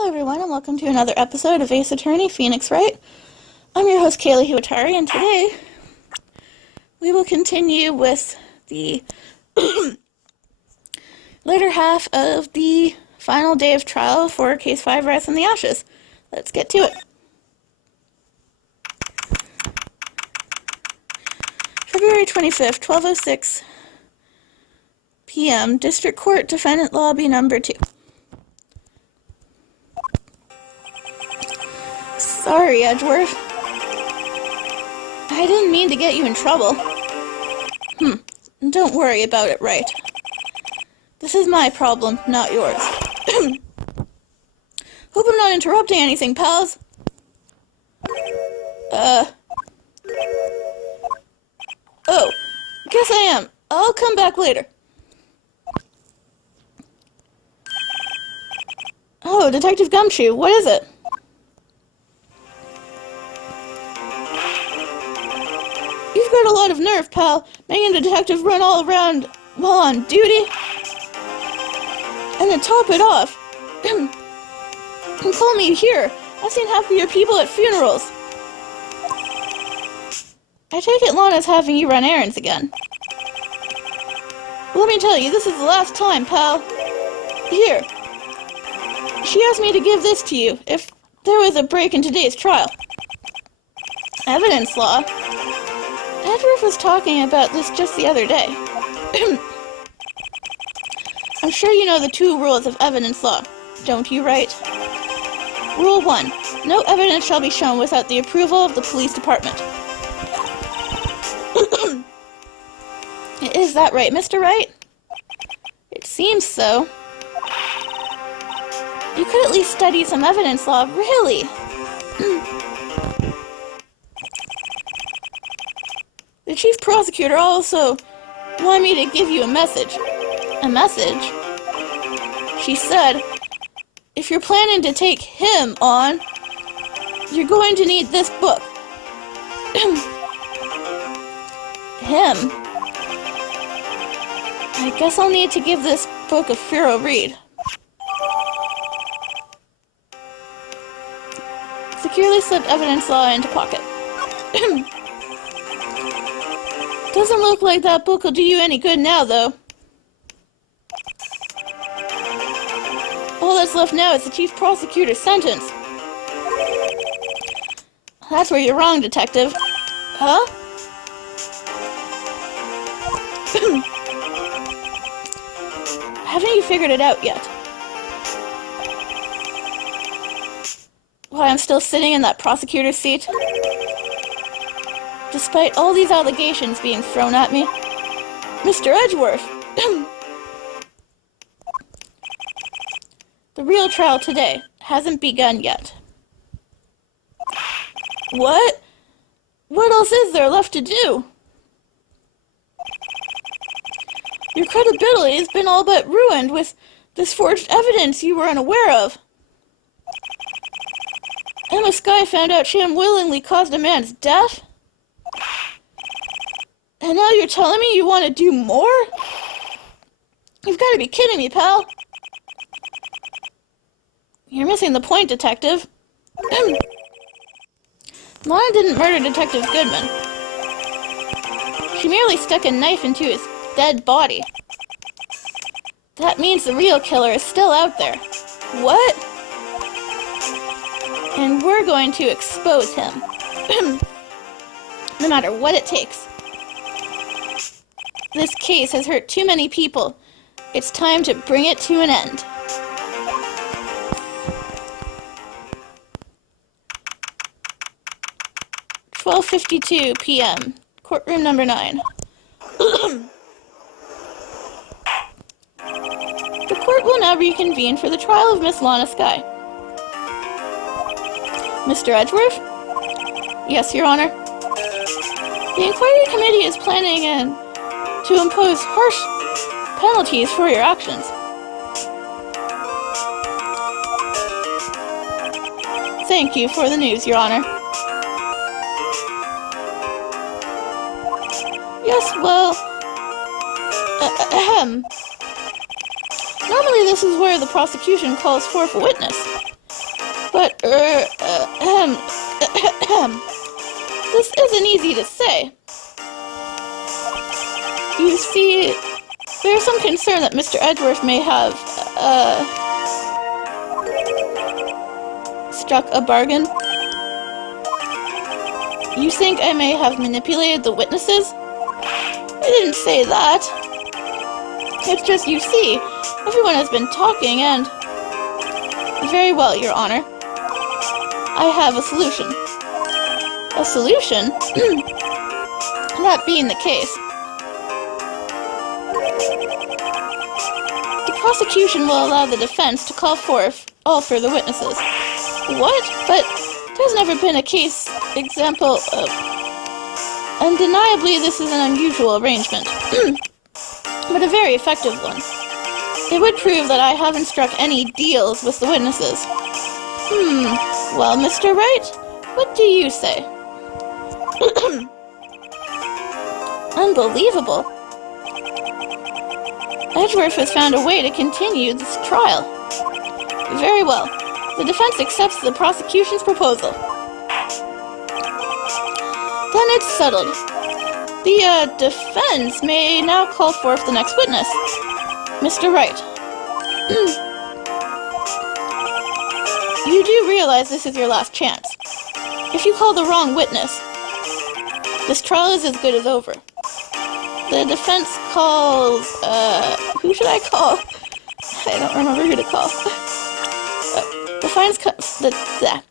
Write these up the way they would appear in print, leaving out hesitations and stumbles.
Hello everyone, and welcome to another episode of Ace Attorney, Phoenix Wright. I'm your host, Kaylee Hiwatari, and today we will continue with the later half of the final day of trial for Case 5, Rats in the Ashes. Let's get to it. February 25th, 12:06 p.m., District Court Defendant Lobby Number 2. Sorry, Edgeworth. I didn't mean to get you in trouble. Don't worry about it, Wright. This is my problem, not yours. Hope I'm not interrupting anything, pals. Oh, guess I am. I'll come back later. Oh, Detective Gumshoe, what is it? You've got a lot of nerve, pal, making a detective run all around while on duty. And to top it off, call me here. I've seen half of your people at funerals. I take it Lana's having you run errands again. Let me tell you, this is the last time, pal. Here. She asked me to give this to you if there was a break in today's trial. Evidence law? Edgeworth was talking about this just the other day. I'm sure you know the 2 rules of evidence law, don't you, Wright? Rule 1. No evidence shall be shown without the approval of the police department. Is that right, Mr. Wright? It seems so. You could at least study some evidence law, really? The chief prosecutor also wanted me to give you a message. A message? She said, if you're planning to take him on, you're going to need this book. Him? I guess I'll need to give this book a thorough read. Securely slipped evidence law into pocket. Doesn't look like that book will do you any good now, though. All that's left now is the chief prosecutor's sentence. That's where you're wrong, Detective. Huh? Haven't you figured it out yet? Why I'm still sitting in that prosecutor's seat? Despite all these allegations being thrown at me? Mr. Edgeworth! The real trial today hasn't begun yet. What? What else is there left to do? Your credibility has been all but ruined with this forged evidence you were unaware of. Emma Skye found out she unwillingly caused a man's death? And now you're telling me you want to do more? You've got to be kidding me, pal. You're missing the point, Detective. Lana didn't murder Detective Goodman. She merely stuck a knife into his dead body. That means the real killer is still out there. What? And we're going to expose him. No matter what it takes. This case has hurt too many people. It's time to bring it to an end. "12:52 p.m. Courtroom number 9. The court will now reconvene for the trial of Miss Lana Skye. Mr. Edgeworth? Yes, Your Honor. The inquiry committee is planning to impose harsh penalties for your actions. Thank you for the news, Your Honor. Yes, well, Normally this is where the prosecution calls forth a witness. But, this isn't easy to say. You see, there's some concern that Mr. Edgeworth may have, struck a bargain. You think I may have manipulated the witnesses? I didn't say that. It's just, you see, everyone has been talking and... Very well, Your Honor. I have a solution. A solution? That being the case. The prosecution will allow the defense to call forth all further witnesses. What? But there's never been a case example of... Undeniably, this is an unusual arrangement. But a very effective one. It would prove that I haven't struck any deals with the witnesses. Well, Mr. Wright, what do you say? Unbelievable. Edgeworth has found a way to continue this trial. Very well. The defense accepts the prosecution's proposal. Then it's settled. The defense may now call forth the next witness. Mr. Wright. You do realize this is your last chance. If you call the wrong witness, this trial is as good as over. The defense calls, who should I call? I don't remember who to call.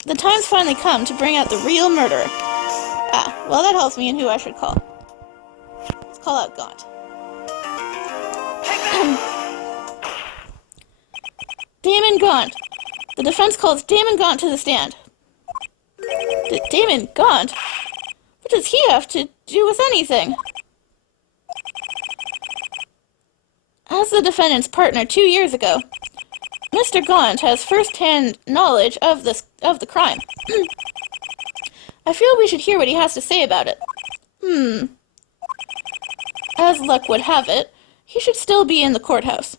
The time's finally come to bring out the real murderer. Well, that helps me in who I should call. Let's call out Gaunt. Damon Gaunt. The defense calls Damon Gaunt to the stand. Damon Gaunt? What does he have to do with anything? As the defendant's partner 2 years ago, Mr. Gaunt has first-hand knowledge of the crime. I feel we should hear what he has to say about it. As luck would have it, he should still be in the courthouse.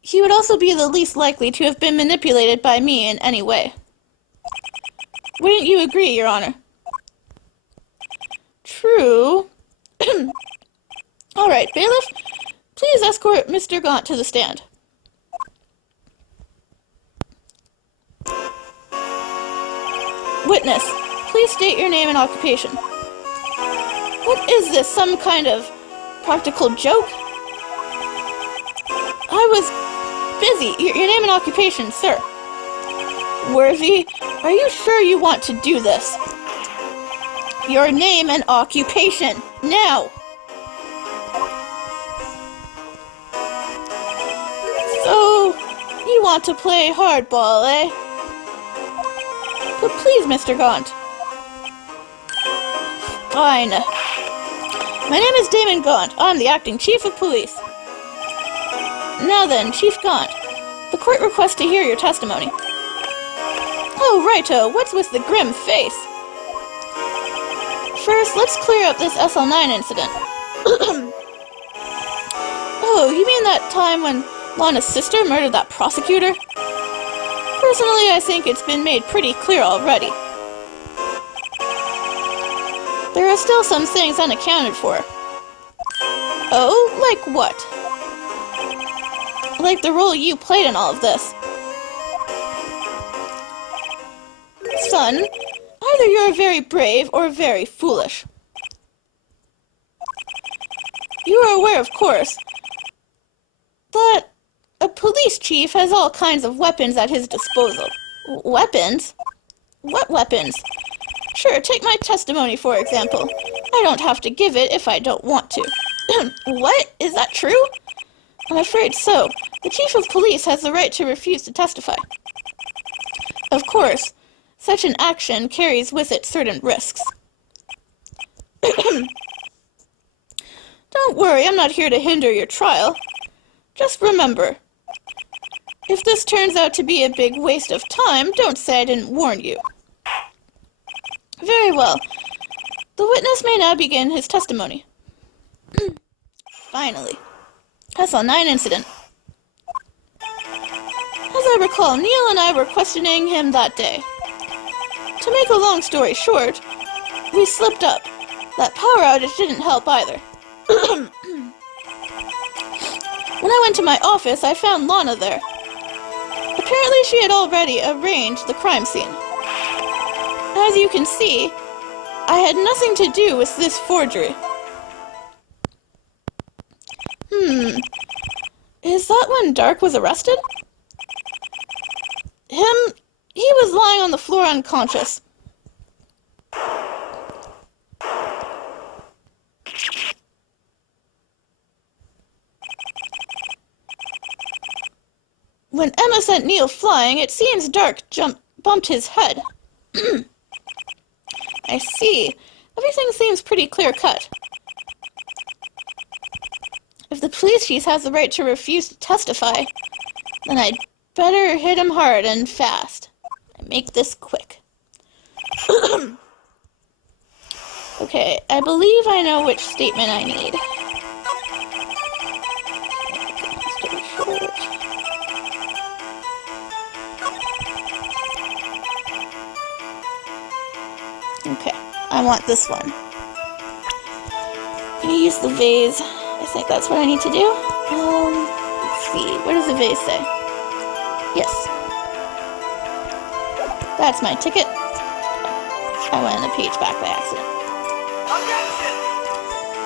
He would also be the least likely to have been manipulated by me in any way. Wouldn't you agree, Your Honor? True. All right, bailiff, please escort Mr. Gaunt to the stand. Witness, please state your name and occupation. What is this, some kind of practical joke? I was busy. Your name and occupation, sir. Worthy, are you sure you want to do this? Your name and occupation, now! So, you want to play hardball, eh? But please, Mr. Gaunt. Fine. My name is Damon Gaunt. I'm the acting chief of police. Now then, Chief Gaunt, the court requests to hear your testimony. Oh, righto, what's with the grim face? First, let's clear up this SL9 incident. Oh, you mean that time when Lana's sister murdered that prosecutor? Personally, I think it's been made pretty clear already. There are still some things unaccounted for. Oh, like what? Like the role you played in all of this. Son, either you're very brave or very foolish. You are aware, of course, that a police chief has all kinds of weapons at his disposal. Weapons? What weapons? Sure, take my testimony, for example. I don't have to give it if I don't want to. What? Is that true? I'm afraid so. The chief of police has the right to refuse to testify. Of course, such an action carries with it certain risks. Don't worry, I'm not here to hinder your trial. Just remember, if this turns out to be a big waste of time, don't say I didn't warn you. Very well. The witness may now begin his testimony. Finally. SL9 incident. I recall, Neil and I were questioning him that day. To make a long story short, we slipped up. That power outage didn't help either. When I went to my office, I found Lana there. Apparently she had already arranged the crime scene. As you can see, I had nothing to do with this forgery. Is that when Dark was arrested? He was lying on the floor unconscious. When Emma sent Neil flying, it seems Dark bumped his head. I see. Everything seems pretty clear-cut. If the police chief has the right to refuse to testify, then I'd better hit him hard and fast. And make this quick. Okay, I believe I know which statement I need. Okay, I want this one. I'm gonna use the vase. I think that's what I need to do. Let's see. What does the vase say? Yes. That's my ticket. I went in the page back by accident.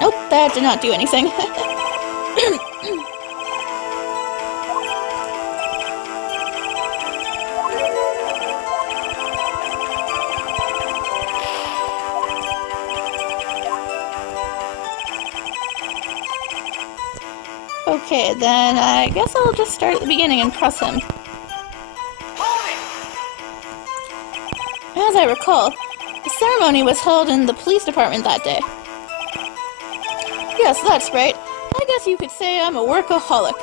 Nope, that did not do anything. Okay, then I guess I'll just start at the beginning and press him. As I recall, the ceremony was held in the police department that day. Yes, that's right. I guess you could say I'm a workaholic.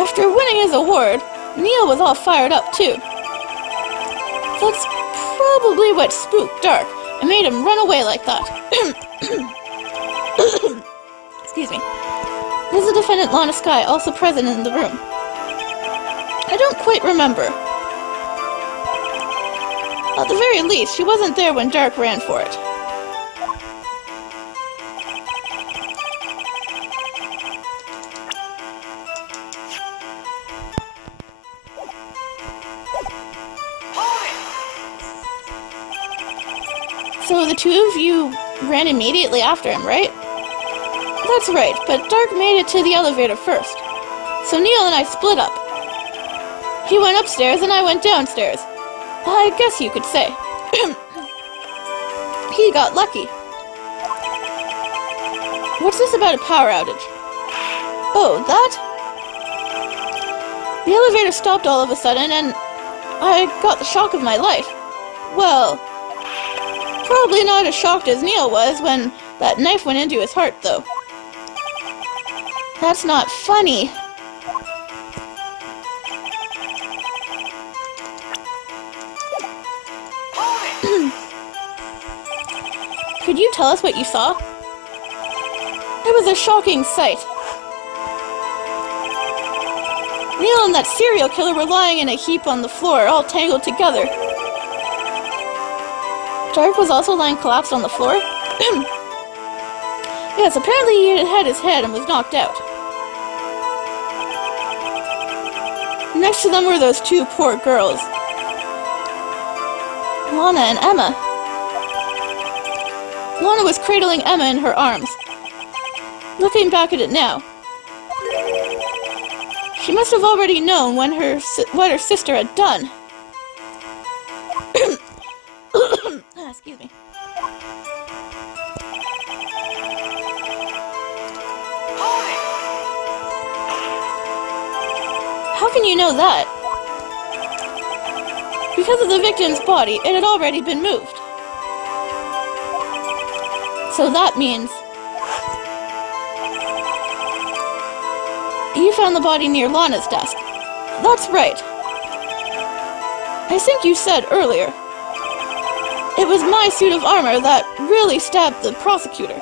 After winning his award, Neil was all fired up too. That's probably what spooked Dark and made him run away like that. Excuse me. Was the defendant Lana Skye also present in the room? I don't quite remember. At the very least, she wasn't there when Dark ran for it. So the two of you ran immediately after him, right? That's right, but Dark made it to the elevator first. So Neil and I split up. He went upstairs and I went downstairs. I guess you could say. He got lucky. What's this about a power outage? Oh, that? The elevator stopped all of a sudden and I got the shock of my life. Well, probably not as shocked as Neil was when that knife went into his heart, though. That's not funny. Could you tell us what you saw? It was a shocking sight. Neil and that serial killer were lying in a heap on the floor, all tangled together. Dark was also lying collapsed on the floor? Yes, apparently he had hit his head and was knocked out. Next to them were those two poor girls. Lana and Emma. Lana was cradling Emma in her arms. Looking back at it now, she must have already known what her sister had done. Excuse me. How can you know that? Because of the victim's body, it had already been moved. So that means you found the body near Lana's desk. That's right. I think you said earlier, it was my suit of armor that really stabbed the prosecutor.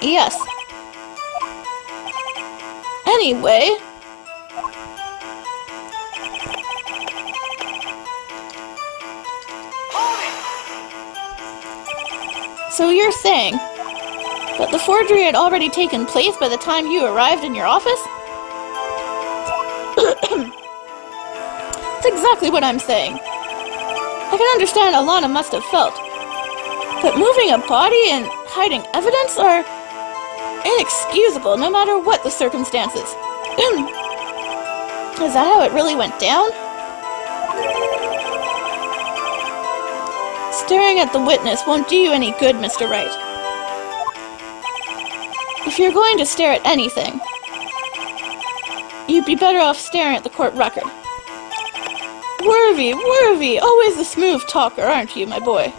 Yes. Anyway... So you're saying that the forgery had already taken place by the time you arrived in your office? That's exactly what I'm saying. I can understand how Lana must have felt. But moving a body and hiding evidence are inexcusable no matter what the circumstances. Is that how it really went down? Staring at the witness won't do you any good, Mr. Wright. If you're going to stare at anything, you'd be better off staring at the court record. Worthy, always the smooth talker, aren't you, my boy?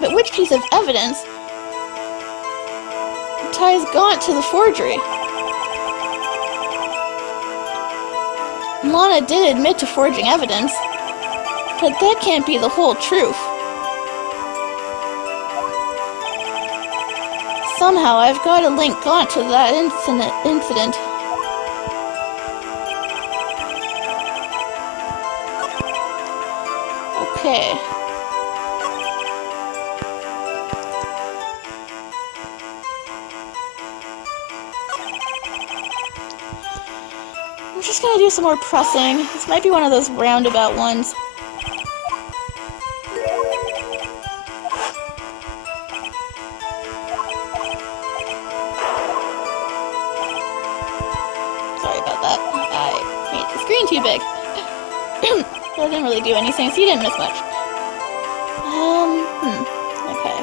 But which piece of evidence ties Gaunt to the forgery? Lana did admit to forging evidence, but that can't be the whole truth. Somehow I've got to link Gaunt to that incident. Okay. I'm just gonna do some more pressing. This might be one of those roundabout ones. Sorry about that. I made the screen too big. That didn't really do anything, so you didn't miss much. Okay.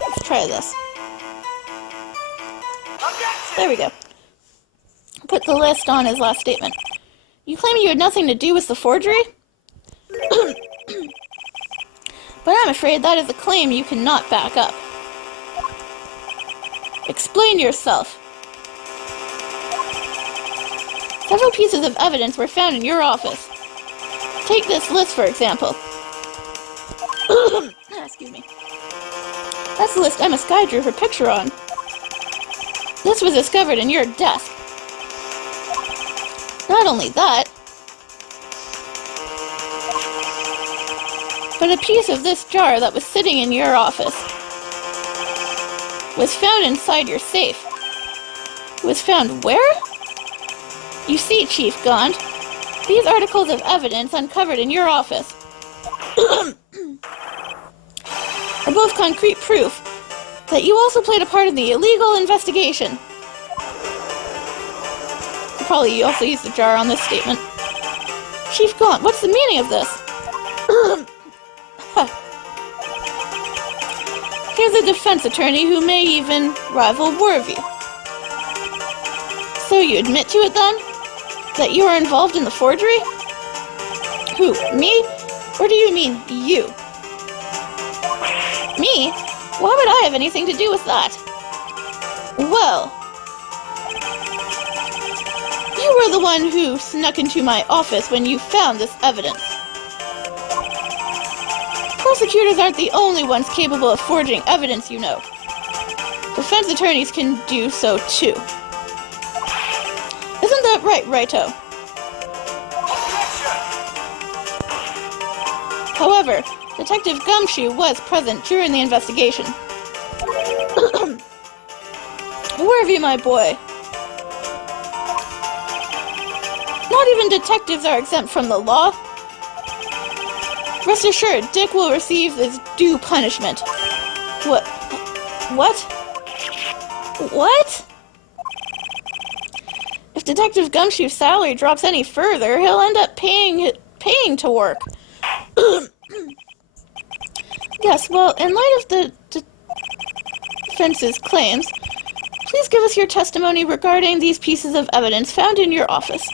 Let's try this. There we go. Put the list on his last statement. You claim you had nothing to do with the forgery? But I'm afraid that is a claim you cannot back up. Explain yourself. Several pieces of evidence were found in your office. Take this list, for example. Excuse me. That's the list Emma Skye drew her picture on. This was discovered in your desk. Not only that, but a piece of this jar that was sitting in your office was found inside your safe. Was found where? You see, Chief Gaunt, these articles of evidence uncovered in your office are both concrete proof that you also played a part in the illegal investigation. Probably you also used the jar on this statement. Chief Gaunt, what's the meaning of this? Here's a defense attorney who may even rival Worthy. So you admit to it then? That you were involved in the forgery? Who, me? Or do you mean you? Me? Why would I have anything to do with that? Well, you were the one who snuck into my office when you found this evidence. Prosecutors aren't the only ones capable of forging evidence, you know. Defense attorneys can do so too. Isn't that right, Righto? However, Detective Gumshoe was present during the investigation. Worthy, my boy. Not even detectives are exempt from the law. Rest assured, Dick will receive his due punishment. What? What? If Detective Gumshoe's salary drops any further, he'll end up paying to work. Yes, well, in light of the defense's claims, please give us your testimony regarding these pieces of evidence found in your office.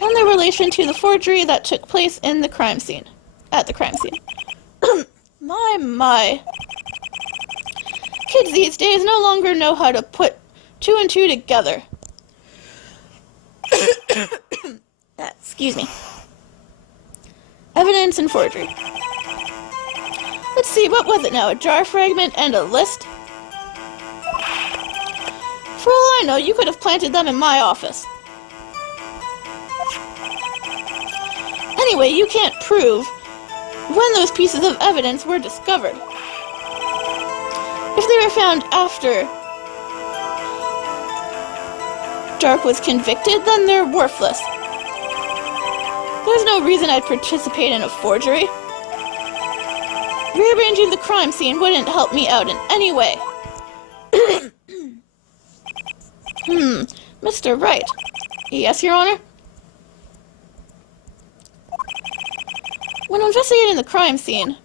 and their relation to the forgery that took place in the crime scene. At the crime scene. My. Kids these days no longer know how to put two and two together. Excuse me. Evidence and forgery. Let's see, what was it now? A jar fragment and a list? For all I know, you could have planted them in my office. Anyway, you can't prove when those pieces of evidence were discovered. If they were found after Dark was convicted, then they're worthless. There's no reason I'd participate in a forgery. Rearranging the crime scene wouldn't help me out in any way. Mr. Wright. Yes, Your Honor? When investigating the crime scene,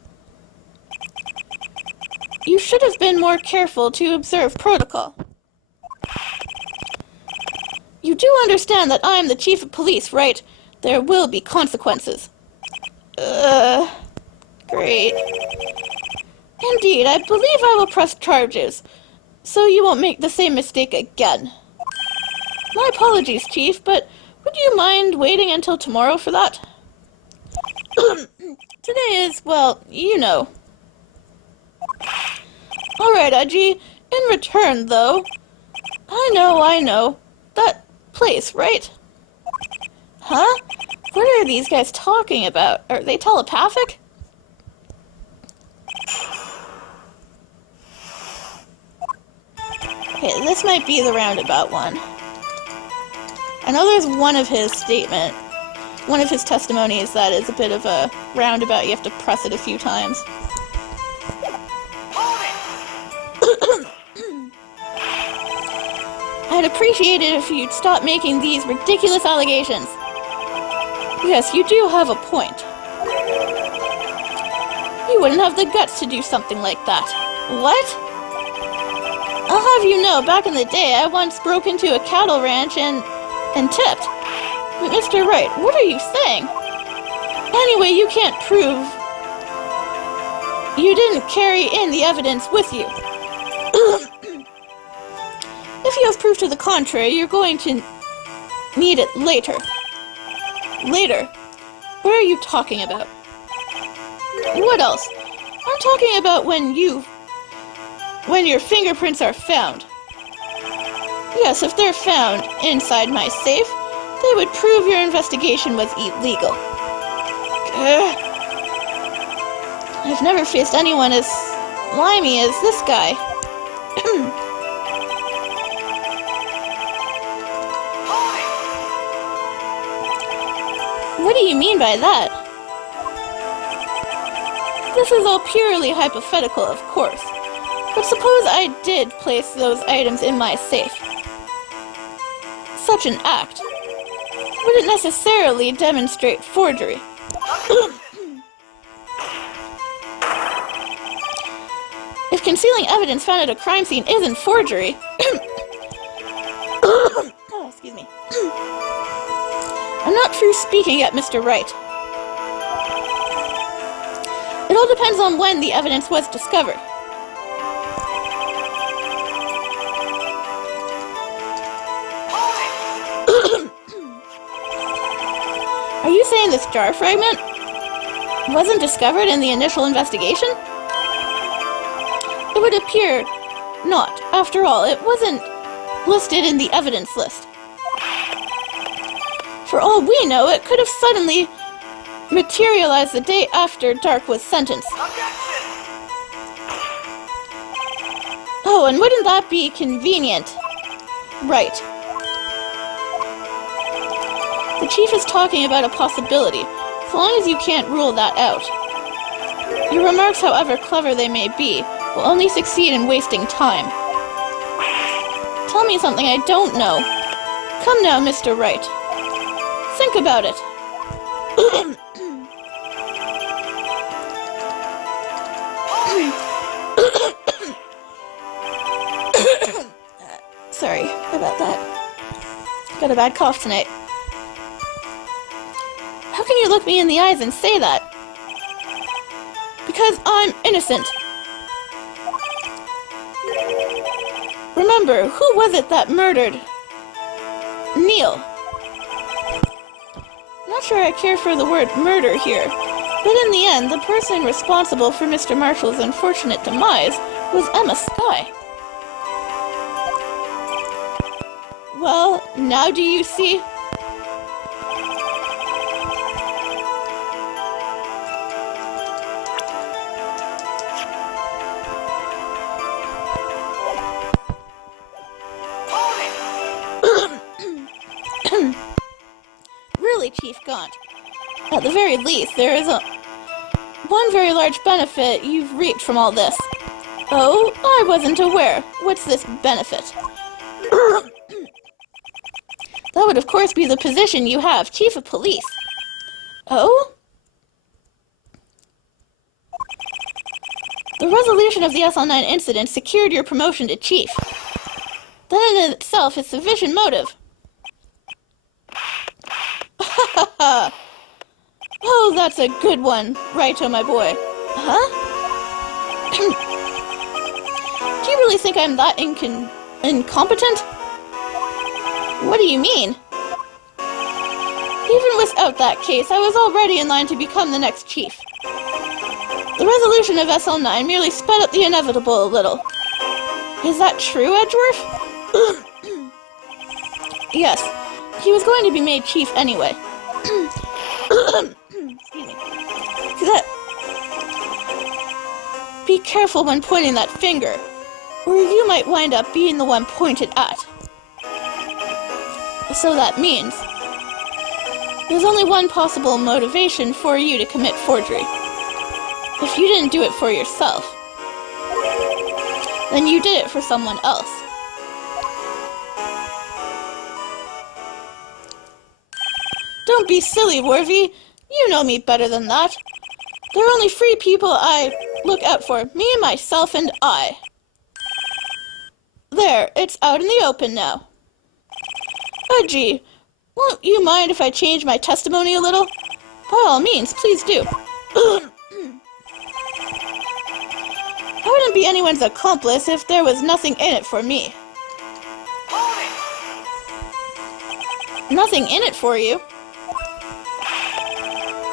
you should have been more careful to observe protocol. You do understand that I am the chief of police, right? There will be consequences. Great. Indeed, I believe I will press charges, so you won't make the same mistake again. My apologies, Chief, but would you mind waiting until tomorrow for that? Today is, well, you know. Alright, Edgy. In return, though, I know. That place, right? Huh? What are these guys talking about? Are they telepathic? Okay, this might be the roundabout one. I know there's one of his testimonies that is a bit of a roundabout. You have to press it a few times. I'd appreciate it if you'd stop making these ridiculous allegations. Yes, you do have a point. You wouldn't have the guts to do something like that. What? I'll have you know, back in the day, I once broke into a cattle ranch and tipped. Mr. Wright, what are you saying? Anyway, you can't prove you didn't carry in the evidence with you. If you have proof to the contrary, you're going to need it later. Later? What are you talking about? What else? I'm talking about when your fingerprints are found. Yes, if they're found inside my safe, they would prove your investigation was illegal. I've never faced anyone as slimy as this guy. What do you mean by that? This is all purely hypothetical, of course. But suppose I did place those items in my safe. Such an act wouldn't necessarily demonstrate forgery. If concealing evidence found at a crime scene isn't forgery... Oh, excuse me. I'm not through speaking yet, Mr. Wright. It all depends on when the evidence was discovered. Are you saying this jar fragment wasn't discovered in the initial investigation? It would appear not. After all, it wasn't listed in the evidence list. For all we know, it could have suddenly materialized the day after Dark was sentenced. Oh, and wouldn't that be convenient? Right. The chief is talking about a possibility, as long as you can't rule that out. Your remarks, however clever they may be, will only succeed in wasting time. Tell me something I don't know. Come now, Mr. Wright. Think about it. Sorry about that. Got a bad cough tonight. How can you look me in the eyes and say that? Because I'm innocent. Remember, who was it that murdered Neil? Not sure I care for the word murder here, but in the end, the person responsible for Mr. Marshall's unfortunate demise was Emma Skye. Well, now do you see? Really, Chief Gaunt. At the very least, there is one very large benefit you've reaped from all this. Oh, I wasn't aware. What's this benefit? That would, of course, be the position you have, Chief of Police. Oh? The resolution of the SL9 incident secured your promotion to Chief. That in itself is sufficient motive. Oh, that's a good one, Righto, my boy. Huh? Do you really think I'm that incompetent? What do you mean? Even without that case, I was already in line to become the next chief. The resolution of SL9 merely sped up the inevitable a little. Is that true, Edgeworth? Yes, he was going to be made chief anyway. Excuse me. Be careful when pointing that finger, or you might wind up being the one pointed at. So that means there's only one possible motivation for you to commit forgery. If you didn't do it for yourself, then you did it for someone else. Don't be silly, Worthy. You know me better than that. There are only three people I look out for. Me, myself, and I. There, it's out in the open now. Oh, gee. Won't you mind if I change my testimony a little? By all means, please do. I wouldn't be anyone's accomplice if there was nothing in it for me. Nothing in it for you?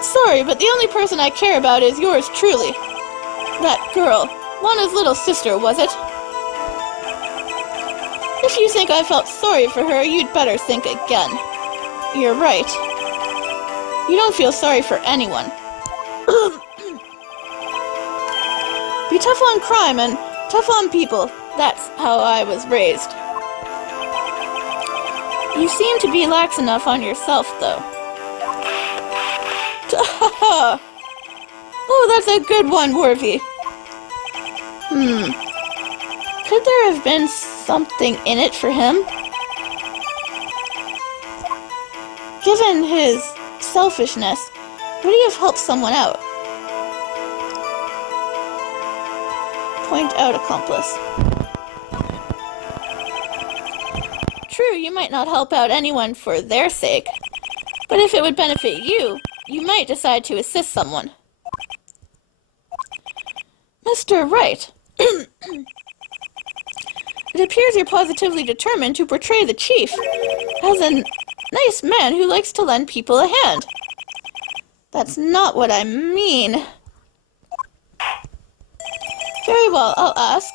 Sorry, but the only person I care about is yours truly. That girl, Lana's little sister, was it? If you think I felt sorry for her, you'd better think again. You're right. You don't feel sorry for anyone. Be tough on crime and tough on people. That's how I was raised. You seem to be lax enough on yourself, though. Oh, that's a good one, Worthy. Could there have been something in it for him? Given his selfishness, would he have helped someone out? Point out accomplice. True, you might not help out anyone for their sake, but if it would benefit you, you might decide to assist someone. Mr. Wright, it appears you're positively determined to portray the chief as a nice man who likes to lend people a hand. That's not what I mean. Very well, I'll ask.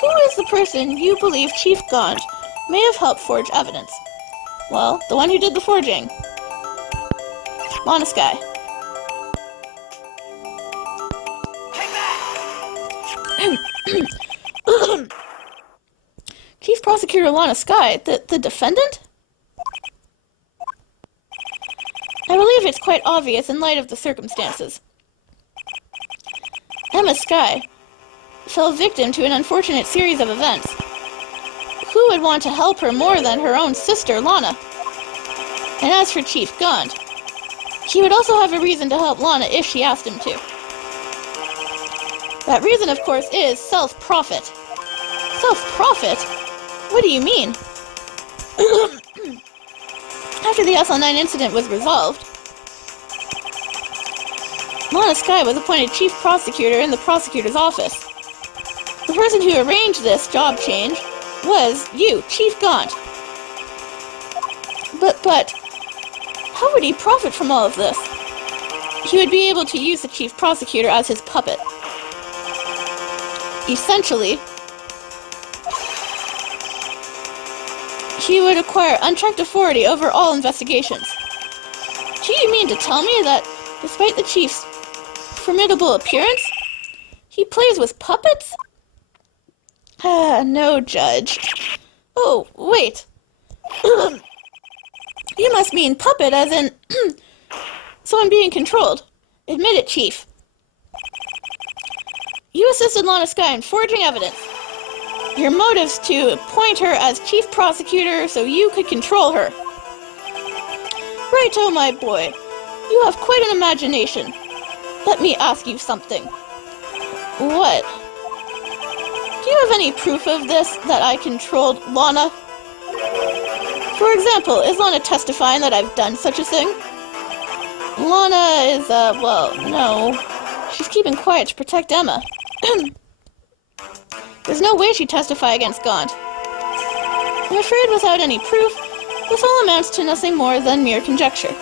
Who is the person you believe Chief Gaunt may have helped forge evidence? Well, the one who did the forging. Lana Skye. Chief Prosecutor Lana Skye, the defendant? I believe it's quite obvious in light of the circumstances. Emma Skye fell victim to an unfortunate series of events. Who would want to help her more than her own sister, Lana? And as for Chief Gaunt, he would also have a reason to help Lana if she asked him to. That reason, of course, is self-profit. Self-profit? What do you mean? After the SL9 incident was resolved, Lana Skye was appointed chief prosecutor in the prosecutor's office. The person who arranged this job change was you, Chief Gaunt. But, how would he profit from all of this? He would be able to use the chief prosecutor as his puppet. Essentially, he would acquire unchecked authority over all investigations. Do you mean to tell me that, despite the chief's formidable appearance, he plays with puppets? No, Judge. Oh, wait. You must mean puppet as in someone being controlled. Admit it, Chief. You assisted Lana Skye in forging evidence. Your motives to appoint her as chief prosecutor so you could control her. Right, oh my boy. You have quite an imagination. Let me ask you something. What? Do you have any proof of this, that I controlled Lana? For example, is Lana testifying that I've done such a thing? Lana is, well, no. She's keeping quiet to protect Emma. There's no way she'd testify against Gaunt. I'm afraid without any proof, this all amounts to nothing more than mere conjecture.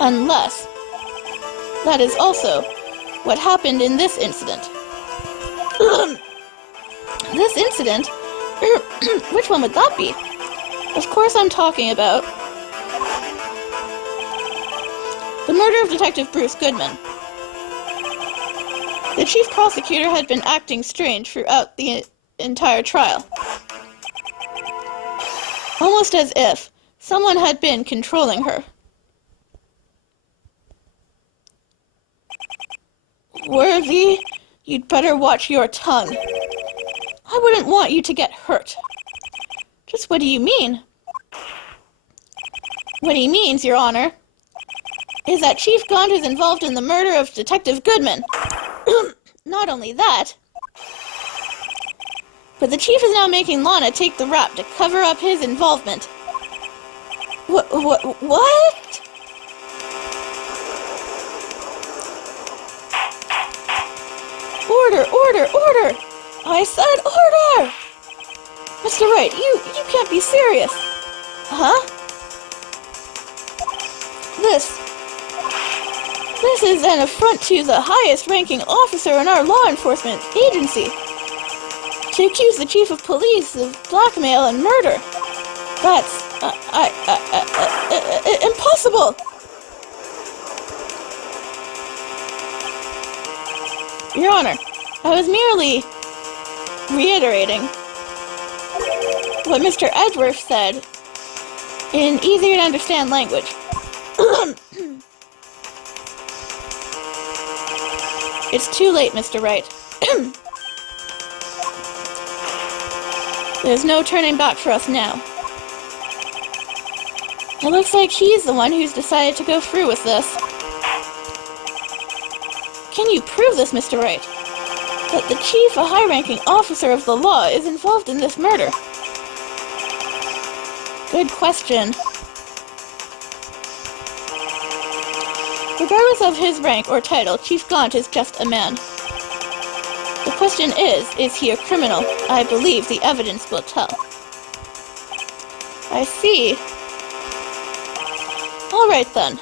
Unless that is also what happened in this incident. This incident? Which one would that be? Of course I'm talking about the murder of Detective Bruce Goodman. The chief prosecutor had been acting strange throughout the entire trial. Almost as if someone had been controlling her. Worthy, you'd better watch your tongue. I wouldn't want you to get hurt. Just what do you mean? What he means, Your Honor, is that Chief Gaunt is involved in the murder of Detective Goodman. Not only that, but the Chief is now making Lana take the rap to cover up his involvement. What? Order! I said order! Mr. Wright, you can't be serious. Huh? This is an affront to the highest-ranking officer in our law enforcement agency. To accuse the chief of police of blackmail and murder. That's, impossible! Your Honor, I was merely reiterating what Mr. Edgeworth said in easier-to-understand language. It's too late, Mr. Wright. There's no turning back for us now. It looks like he's the one who's decided to go through with this. Can you prove this, Mr. Wright? That the chief, a high-ranking officer of the law, is involved in this murder? Good question. Regardless of his rank or title, Chief Gaunt is just a man. The question is he a criminal? I believe the evidence will tell. I see. All right then.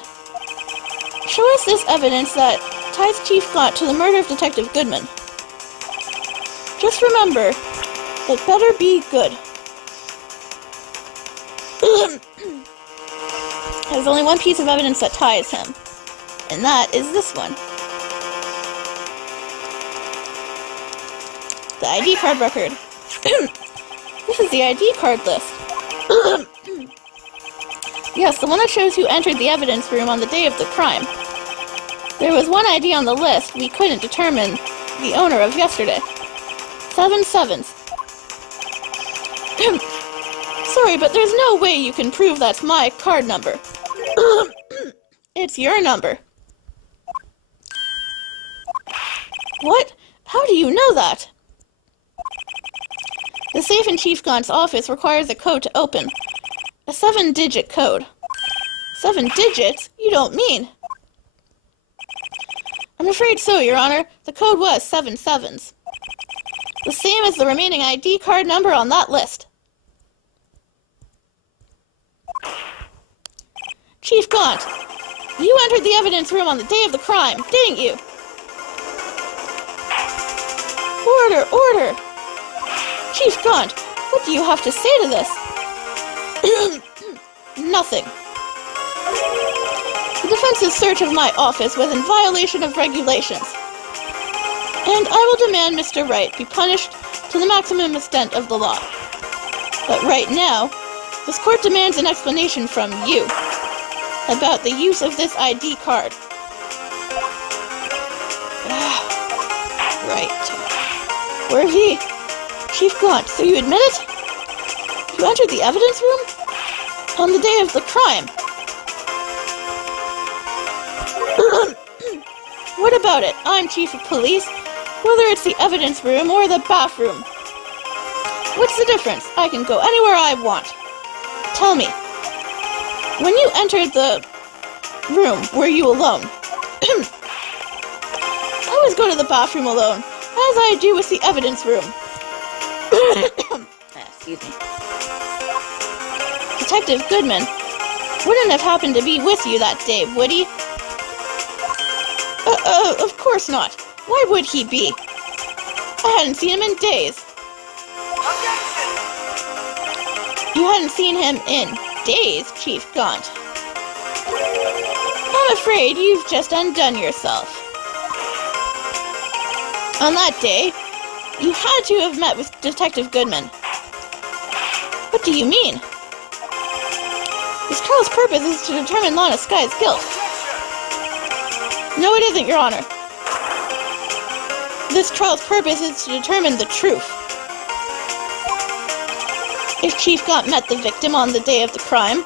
Show us this evidence that ties Chief Gaunt to the murder of Detective Goodman. Just remember, it better be good. There's only one piece of evidence that ties him, and that is this one. The ID card record. This is the ID card list. Yes, the one that shows who entered the evidence room on the day of the crime. There was one ID on the list we couldn't determine the owner of yesterday. 7 7s. Sorry, but there's no way you can prove that's my card number. It's your number. What? How do you know that? The safe in Chief Gaunt's office requires a code to open. A 7-digit code. 7 digits? You don't mean? I'm afraid so, Your Honor. The code was 7 sevens. The same as the remaining ID card number on that list. Chief Gaunt, you entered the evidence room on the day of the crime, didn't you? Order, order! Chief Gaunt, what do you have to say to this? Nothing. The defense's search of my office was in violation of regulations, and I will demand Mr. Wright be punished to the maximum extent of the law. But right now, this court demands an explanation from you about the use of this ID card. Right. Worthy. Chief Gaunt, so you admit it? You entered the evidence room on the day of the crime. What about it? I'm chief of police, whether it's the evidence room or the bathroom. What's the difference? I can go anywhere I want. Tell me, when you entered the room, were you alone? I always go to the bathroom alone, as I do with the evidence room. Excuse me. Detective Goodman wouldn't have happened to be with you that day, would he? Of course not. Why would he be? I hadn't seen him in days. You hadn't seen him in days, Chief Gaunt. I'm afraid you've just undone yourself. On that day, you had to have met with Detective Goodman. What do you mean? This trial's purpose is to determine Lana Sky's guilt. No, it isn't, Your Honor. This trial's purpose is to determine the truth. If Chief Gaunt met the victim on the day of the crime,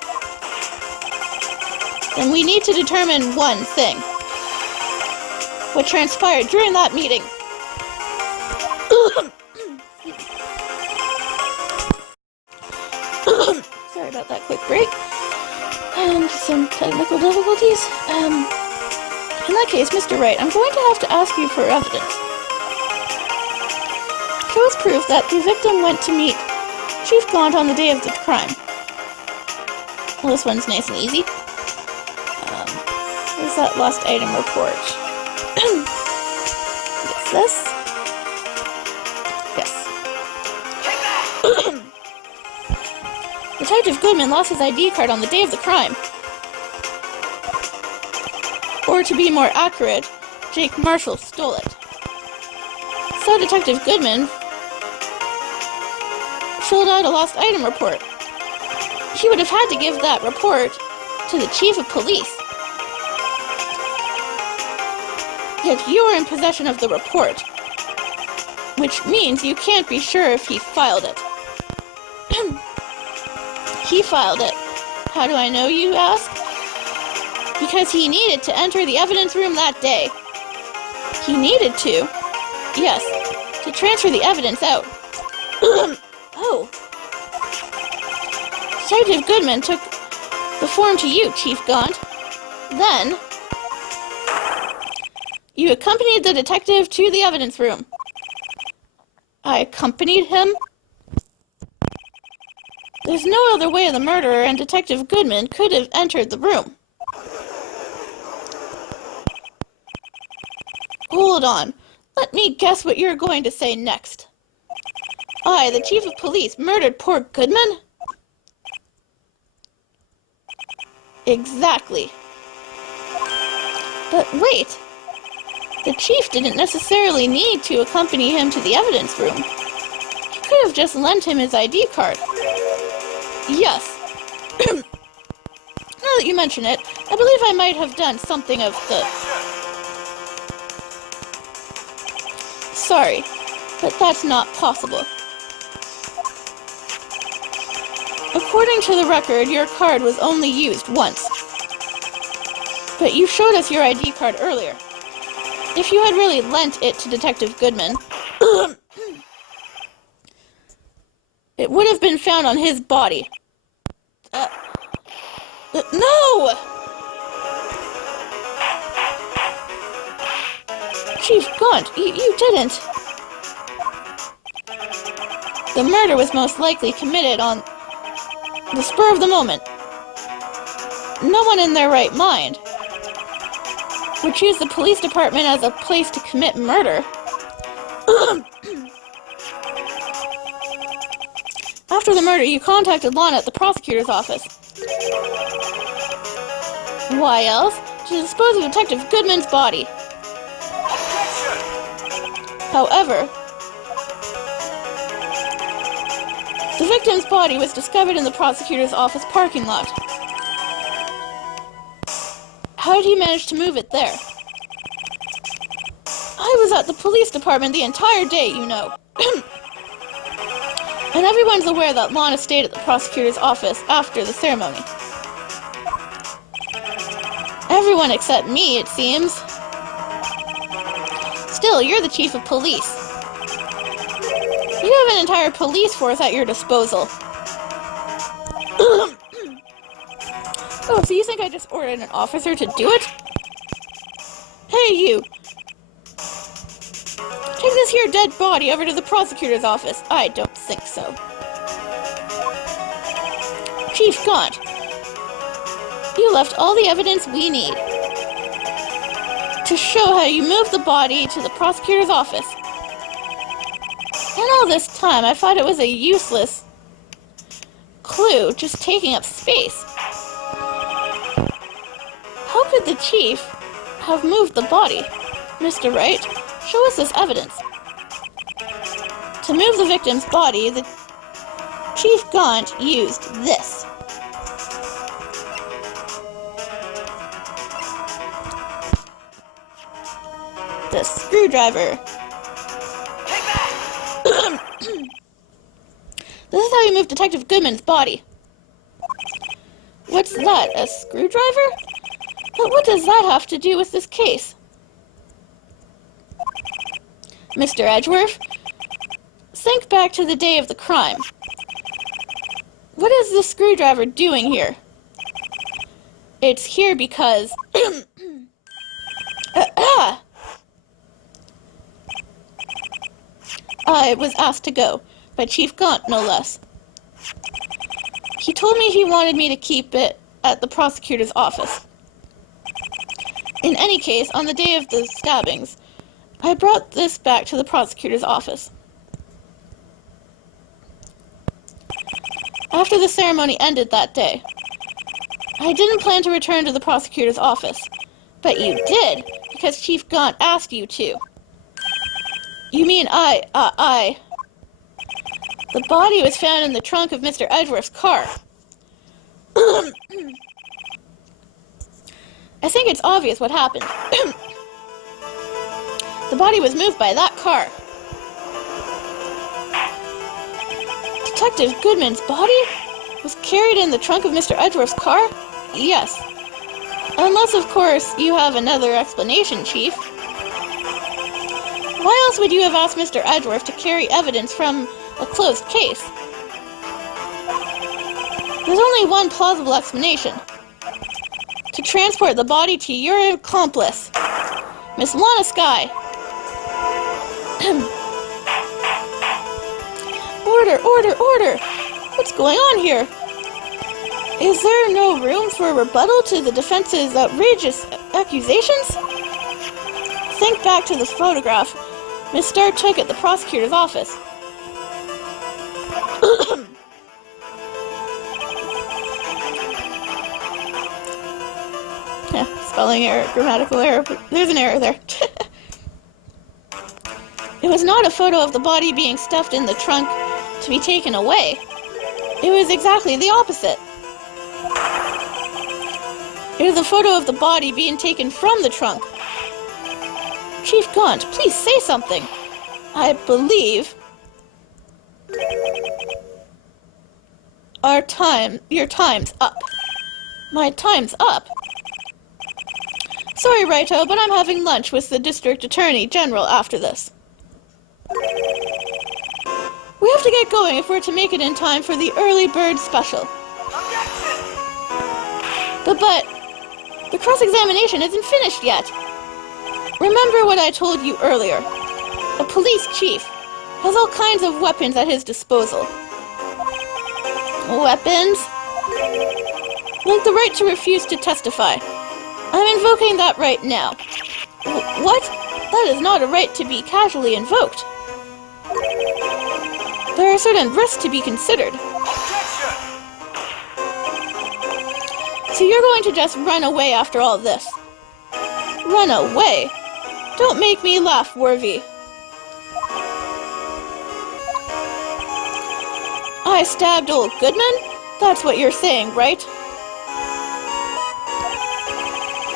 then we need to determine one thing. What transpired during that meeting. Sorry about that quick break. Some technical difficulties. In that case, Mr. Wright, I'm going to have to ask you for evidence. Show us proof that the victim went to meet Chief Gaunt on the day of the crime. Well, this one's nice and easy. Where's that lost item report? What's this? Yes. Detective Goodman lost his ID card on the day of the crime. Or to be more accurate, Jake Marshall stole it. So Detective Goodman filled out a lost item report. He would have had to give that report to the chief of police. Yet you are in possession of the report, which means you can't be sure if he filed it. He filed it. How do I know, you ask? Because he needed to enter the evidence room that day. He needed to. Yes, to transfer the evidence out. Oh. Detective Goodman took the form to you, Chief Gaunt. Then, you accompanied the detective to the evidence room. I accompanied him? There's no other way the murderer and Detective Goodman could have entered the room. Hold on. Let me guess what you're going to say next. I, the chief of police, murdered poor Goodman? Exactly. But wait. The chief didn't necessarily need to accompany him to the evidence room. He could have just lent him his ID card. Yes. Now that you mention it, I believe I might have done something of the... Sorry, but that's not possible. According to the record, your card was only used once. But you showed us your ID card earlier. If you had really lent it to Detective Goodman, it would have been found on his body. No! Chief Gaunt, you didn't. The murder was most likely committed on the spur of the moment. No one in their right mind would choose the police department as a place to commit murder. After the murder, you contacted Lana at the prosecutor's office. Why else? To dispose of Detective Goodman's body. However, the victim's body was discovered in the prosecutor's office parking lot. How did he manage to move it there? I was at the police department the entire day, you know. And everyone's aware that Lana stayed at the prosecutor's office after the ceremony. Everyone except me, it seems. Still, you're the chief of police. You have an entire police force at your disposal. Oh, so you think I just ordered an officer to do it? Hey, you! Take this here dead body over to the prosecutor's office. I don't think so. Chief Gaunt, you left all the evidence we need to show how you moved the body to the prosecutor's office. And all this time, I thought it was a useless clue, just taking up space. How could the chief have moved the body? Mr. Wright, show us this evidence. To move the victim's body, the Chief Gaunt used this. The screwdriver. This is how you move Detective Goodman's body. What's that, a screwdriver? But what does that have to do with this case? Mr. Edgeworth, think back to the day of the crime. What is the screwdriver doing here? It's here because... I was asked to go, by Chief Gaunt, no less. He told me he wanted me to keep it at the prosecutor's office. In any case, on the day of the stabbings, I brought this back to the prosecutor's office. After the ceremony ended that day, I didn't plan to return to the prosecutor's office, but you did, because Chief Gaunt asked you to. You mean The body was found in the trunk of Mr. Edgeworth's car. I think it's obvious what happened. The body was moved by that car. Detective Goodman's body was carried in the trunk of Mr. Edgeworth's car? Yes. Unless, of course, you have another explanation, Chief. Why else would you have asked Mr. Edgeworth to carry evidence from a closed case? There's only one plausible explanation. To transport the body to your accomplice, Miss Lana Skye. Order, order, order! What's going on here? Is there no room for a rebuttal to the defense's outrageous accusations? Think back to the photograph Miss Starr took at the prosecutor's office. Yeah, spelling error, grammatical error, but there's an error there. It was not a photo of the body being stuffed in the trunk to be taken away. It was exactly the opposite. It was a photo of the body being taken from the trunk. Chief Gaunt, please say something. I believe your time's up. My time's up. Sorry, Righto, but I'm having lunch with the District Attorney General after this. We have to get going if we're to make it in time for the early bird special. But the cross-examination isn't finished yet. Remember what I told you earlier. A police chief has all kinds of weapons at his disposal. Weapons? Like the right to refuse to testify. I'm invoking that right now. What? That is not a right to be casually invoked. There are certain risks to be considered. So you're going to just run away after all this? Run away? Don't make me laugh, Worthy. I stabbed old Goodman? That's what you're saying, right?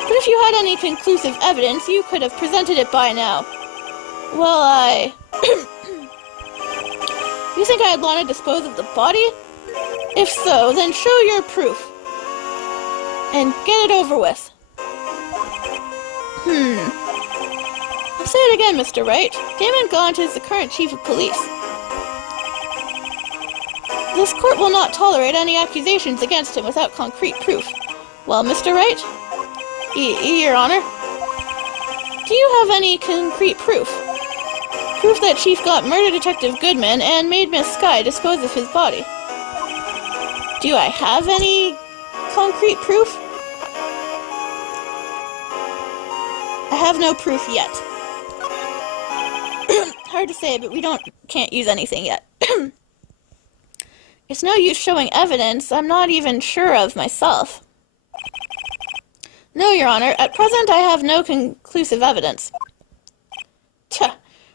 But if you had any conclusive evidence, you could have presented it by now. Well, You think I'd want to dispose of the body? If so, then show your proof. And get it over with. I'll say it again, Mr. Wright. Damon Gaunt is the current chief of police. This court will not tolerate any accusations against him without concrete proof. Well, Mr. Wright? Your Honor? Do you have any concrete proof? Proof that Chief Gaunt murdered Detective Goodman and made Miss Skye dispose of his body. Do I have any concrete proof? I have no proof yet. Hard to say, but we can't use anything yet. It's no use showing evidence I'm not even sure of myself. No, Your Honor. At present, I have no conclusive evidence.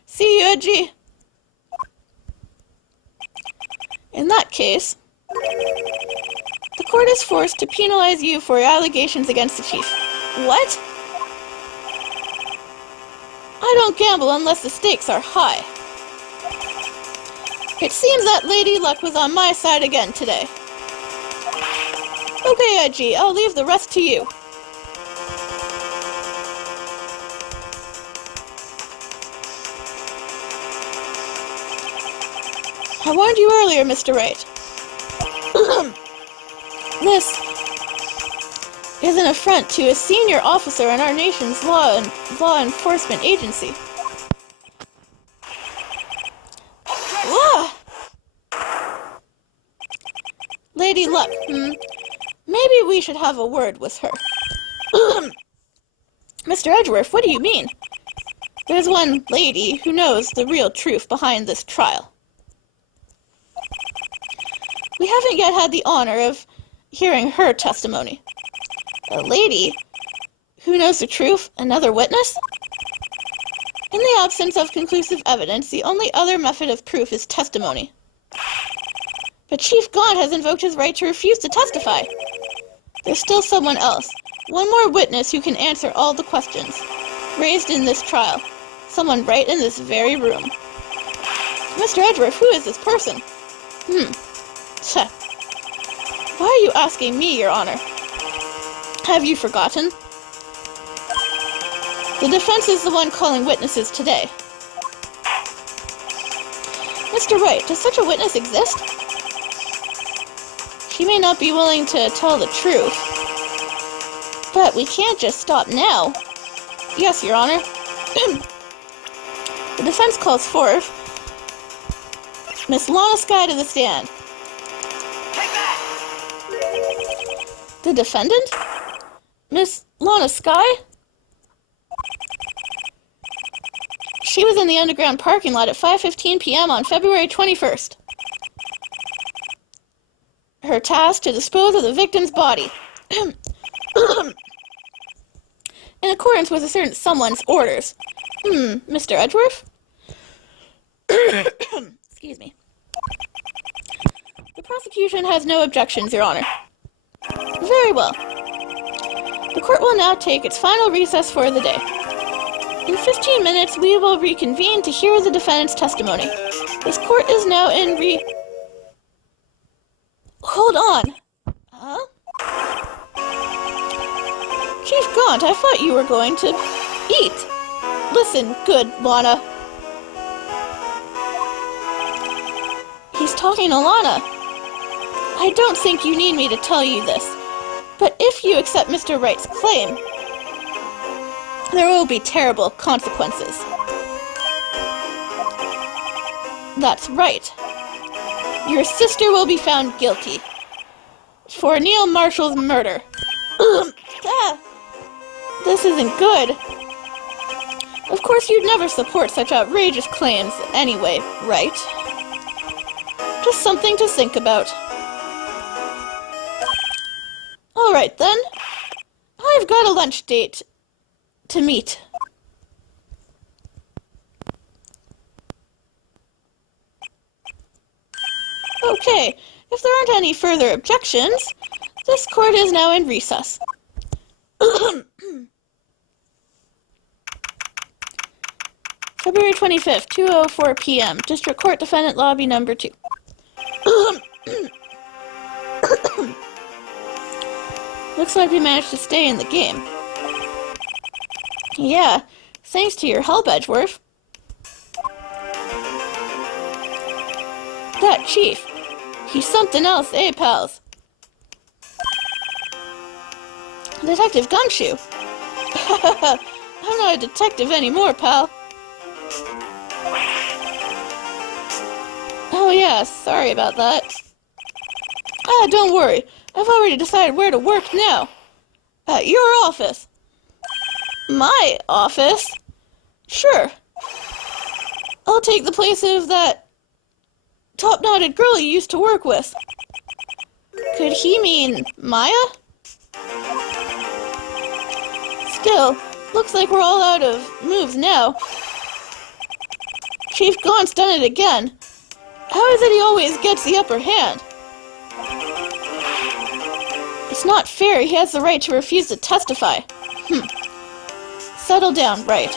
See you, Edgy. In that case, the court is forced to penalize you for your allegations against the chief. What? I don't gamble unless the stakes are high. It seems that Lady Luck was on my side again today. Okay, IG, I'll leave the rest to you. I warned you earlier, Mr. Wright. This is an affront to a senior officer in our nation's law enforcement agency. Lady Luck, maybe we should have a word with her. Mr. Edgeworth, what do you mean? There's one lady who knows the real truth behind this trial. We haven't yet had the honor of hearing her testimony. A lady who knows the truth? Another witness? In the absence of conclusive evidence, the only other method of proof is testimony. But Chief Gaunt has invoked his right to refuse to testify. There's still someone else. One more witness who can answer all the questions raised in this trial. Someone right in this very room. Mr. Edgeworth, who is this person? Why are you asking me, Your Honor? Have you forgotten? The defense is the one calling witnesses today. Mr. Wright, does such a witness exist? She may not be willing to tell the truth. But we can't just stop now. Yes, Your Honor. The defense calls forth Miss Lana Skye to the stand. The defendant? Miss Lana Skye? She was in the underground parking lot at 5:15 p.m. on February 21st. Her task to dispose of the victim's body. In accordance with a certain someone's orders. Mr. Edgeworth? Excuse me. The prosecution has no objections, Your Honor. Very well. The court will now take its final recess for the day. In 15 minutes, we will reconvene to hear the defendant's testimony. This court is now in Hold on. Huh? Chief Gaunt, I thought you were going to eat. Listen, good, Lana. He's talking to Lana. I don't think you need me to tell you this, but if you accept Mr. Wright's claim, There will be terrible consequences. That's right. Your sister will be found guilty for Neil Marshall's murder. This isn't good. Of course, you'd never support such outrageous claims anyway, right? Just something to think about. Alright then. I've got a lunch date to meet. Okay, if there aren't any further objections, this court is now in recess. February 25th, 2:04 p.m. District Court Defendant Lobby Number 2. Looks like we managed to stay in the game. Yeah, thanks to your help, Edgeworth. That chief, he's something else, eh, pals? Detective Gumshoe. I'm not a detective anymore, pal. Oh yeah, sorry about that. Don't worry. I've already decided where to work now. At your office. My office? Sure. I'll take the place of that top-knotted girl you used to work with. Could he mean Maya? Still, looks like we're all out of moves now. Chief Gaunt's done it again. How is it he always gets the upper hand? It's not fair. He has the right to refuse to testify. Settle down, Wright.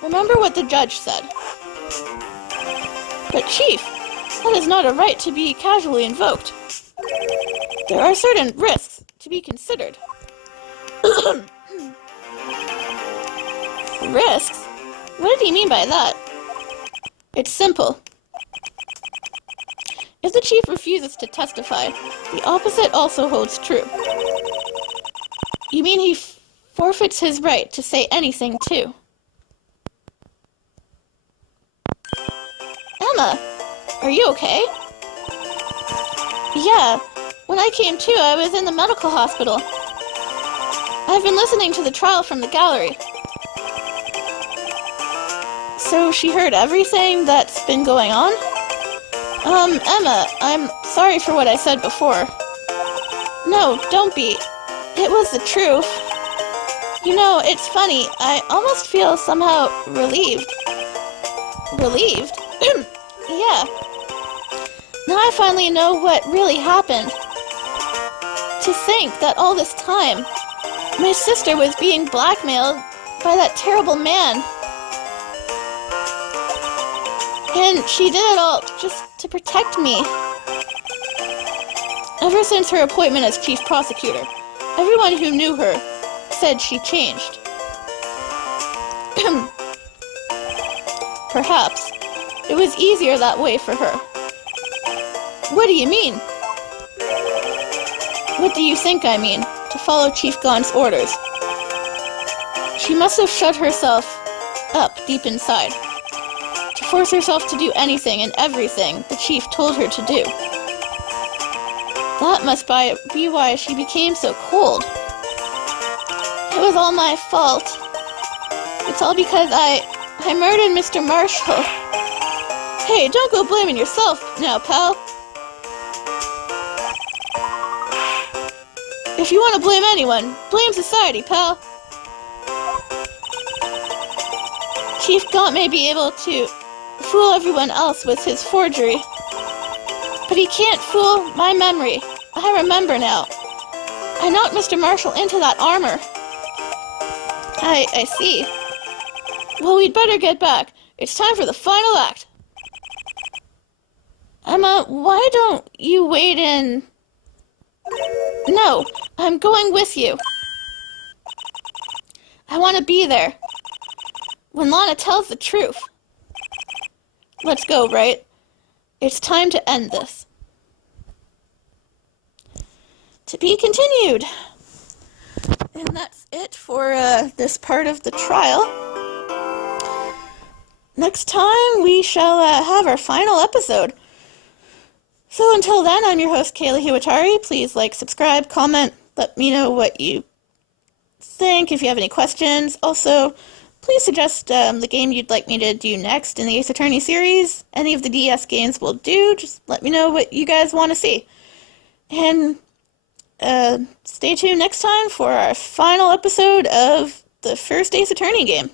Remember what the judge said. But Chief, that is not a right to be casually invoked. There are certain risks to be considered. Risks? What did he mean by that? It's simple. If the chief refuses to testify, the opposite also holds true. You mean he forfeits his right to say anything, too? Emma, are you okay? Yeah, when I came to, I was in the medical hospital. I've been listening to the trial from the gallery. So she heard everything that's been going on? Emma, I'm sorry for what I said before. No, don't be. It was the truth. You know, it's funny. I almost feel somehow relieved. Relieved? Yeah. Now I finally know what really happened. To think that all this time, my sister was being blackmailed by that terrible man. And she did it all just to protect me. Ever since her appointment as chief prosecutor, everyone who knew her said she changed. Perhaps it was easier that way for her. What do you mean? What do you think I mean? To follow Chief Gaunt's orders. She must have shut herself up deep inside. To force herself to do anything and everything the chief told her to do. That must be why she became so cold. It was all my fault. It's all because I murdered Mr. Marshall. Hey, don't go blaming yourself now, pal. If you want to blame anyone, blame society, pal. Chief Gaunt may be able to fool everyone else with his forgery, but he can't fool my memory. I remember now. I knocked Mr. Marshall into that armor. I see. Well, we'd better get back. It's time for the final act. Emma, why don't you wait in... No, I'm going with you. I want to be there. When Lana tells the truth. Let's go, Wright. It's time to end this. To be continued. And that's it for this part of the trial. Next time, we shall have our final episode. So until then, I'm your host, Kayla Hiwatari. Please like, subscribe, comment, let me know what you think, if you have any questions. Also, please suggest the game you'd like me to do next in the Ace Attorney series. Any of the DS games will do. Just let me know what you guys want to see. And stay tuned next time for our final episode of the first Ace Attorney game.